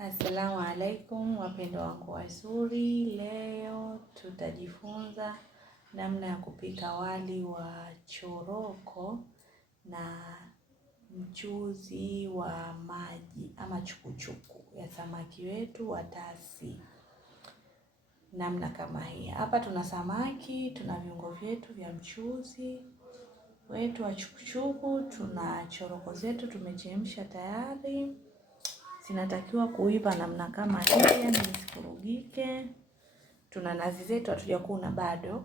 Assalamu alaikum wapendwa wangu wazuri, leo tutajifunza namna ya kupika wali wa choroko na mchuzi wa maji ama chukuchuku ya samaki wetu wa tasi. Namna kama hii. Hapa tuna samaki, tuna viungo vyetu vya mchuzi wetu wa chukuchuku, tuna choroko zetu tumechemsha tayari. Zinatakiwa kuiva namna kama hii, yani zisikuvurugike. Tuna nazi zetu hatujakuna bado.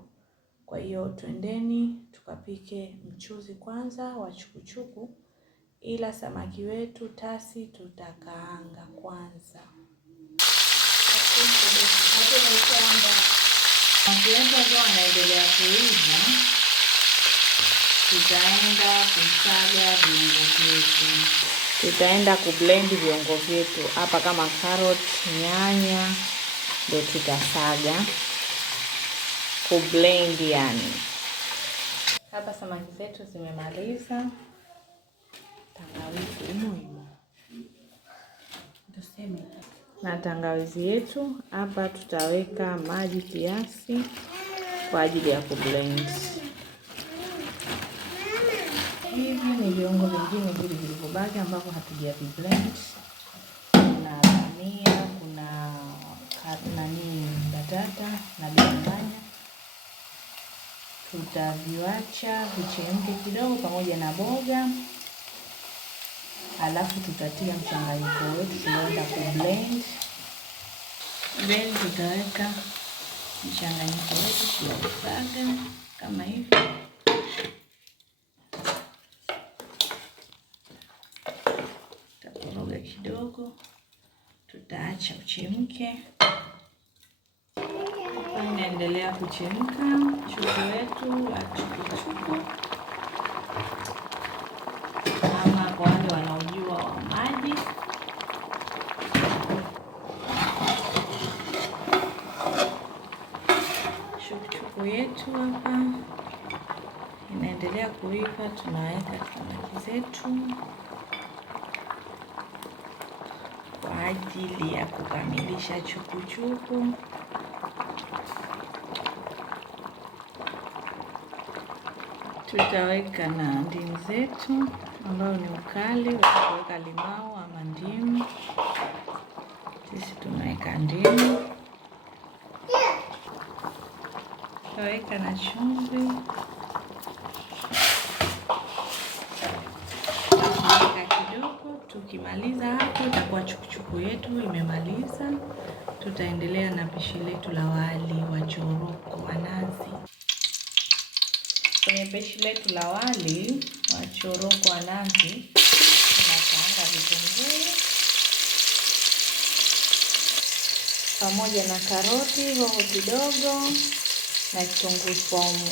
Kwa hiyo twendeni tukapike mchuzi kwanza wa chukuchuku, ila samaki wetu tasi tutakaanga kwanza. Samaki wetu ambao wanaendelea kuiva, tutaenda kusaga viungo vyetu. Tutaenda kublend viungo vyetu hapa, kama carrot, nyanya ndio tutasaga kublend yani. Hapa samaki zetu zimemaliza. Tangawizi muhimu. Tuseme na tangawizi yetu hapa tutaweka maji kiasi kwa ajili ya kublend. Hivi ni viungo vingine vile vilivyobaki ambavyo hatujaviblend. Kuna dania, kuna batata na biringanya. Tutaviacha vichemke kidogo pamoja na boga. Alafu tutatia mchanganyiko wetu tunaenda kublend. Then tutaweka mchanganyiko wetu tunasaga kama hivi. Kidogo tutaacha uchemke. Inaendelea kuchemka chuku wetu wa chukuchuku, ama kwa wale wanaojua wa maji. Chukuchuku yetu hapa inaendelea kuiva. Tunaweka samaki zetu kwa ajili ya kukamilisha chukuchuku. Tutaweka na ndimu zetu ambayo ni ukali, utaweka limau ama ndimu. Sisi tunaweka ndimu. Tutaweka na chumvi. Tukimaliza hapo itakuwa chukuchuku yetu imemaliza. Tutaendelea na pishi letu la wali wa choroko wa nazi. Kwenye pishi letu la wali wa choroko wa nazi, tunakaanga vitunguu pamoja na karoti, hoho kidogo na kitunguu saumu.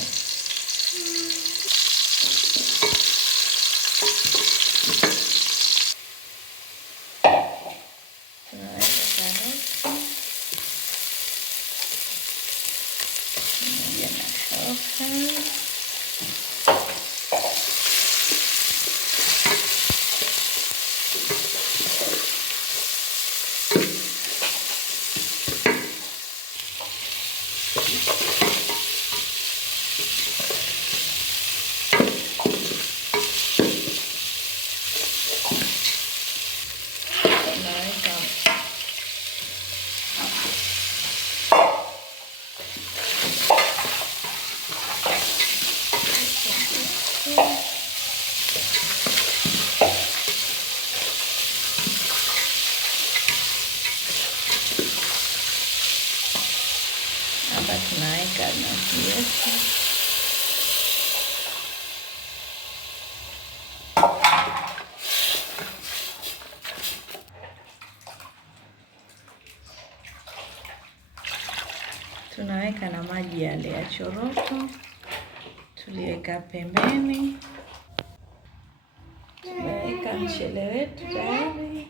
Hapa tunaweka nazi yetu. Tunaweka na maji yale ya choroko tuliweka pembeni. Tunaweka mchele wetu tayari.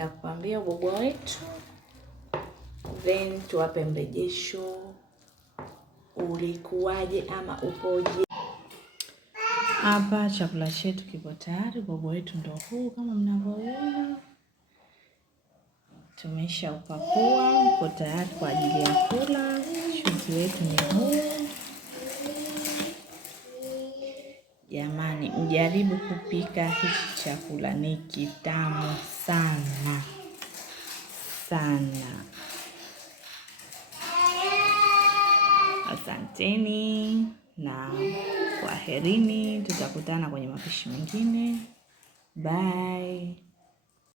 tutaenda kupambia ubwabwa wetu, then tuwape mrejesho ulikuwaje ama upoje. Hapa chakula chetu kipo tayari. Ubwabwa wetu ndio huu kama mnavyoona. Tumesha upakua, uko tayari kwa ajili ya kula. Mchuzi wetu ni huu. Jamani, mjaribu kupika hiki chakula, ni kitamu sana sana. Asanteni na kwaherini, tutakutana kwenye mapishi mengine. Bye.